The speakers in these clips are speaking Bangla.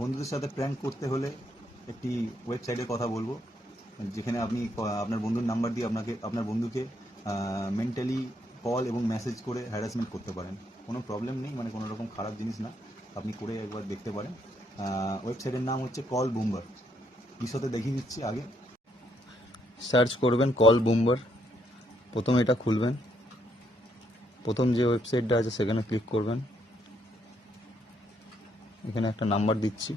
বন্ধুদের সাথে প্র্যাঙ্ক করতে হলে একটি ওয়েবসাইটের কথা বলবো, যেখানে আপনি আপনার বন্ধুর নাম্বার দিয়ে আপনার বন্ধুকে মেন্টালি কল এবং মেসেজ করে হ্যারাসমেন্ট করতে পারেন। কোনো প্রবলেম নেই, মানে কোনো রকম খারাপ জিনিস না, আপনি করে একবার দেখতে পারেন। ওয়েবসাইটের নাম হচ্ছে কল বুম্বার। বিশদে দেখিয়ে নিচ্ছি। আগে সার্চ করবেন কল বুম্বার, প্রথম এটা খুলবেন, প্রথম যে ওয়েবসাইটটা আছে সেখানে ক্লিক করবেন। এখানে একটা নাম্বার দিচ্ছি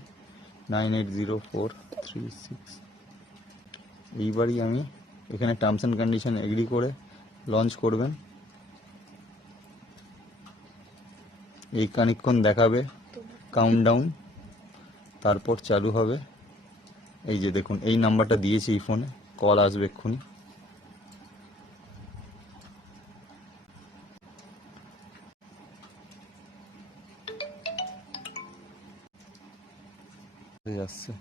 980436। এইবারই আমি এখানে টার্মস অ্যান্ড কন্ডিশন এগ্রি করে লঞ্চ করবেন। এই খানিকক্ষণ দেখাবে কাউন্টডাউন, তারপর চালু হবে। এই যে দেখুন, এই নাম্বারটা দিয়েছি, এই ফোনে কল আসবে এক্ষুনি। আসছে,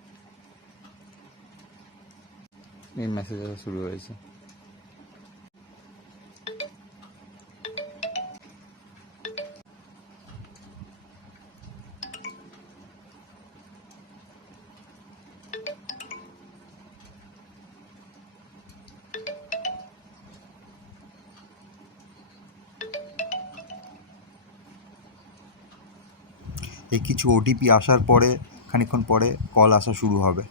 এই মেসেজ আসা শুরু হয়েছে। এই কিছু ওটিপি আসার পরে খানিকক্ষণ পরে কল আসা শুরু হবে।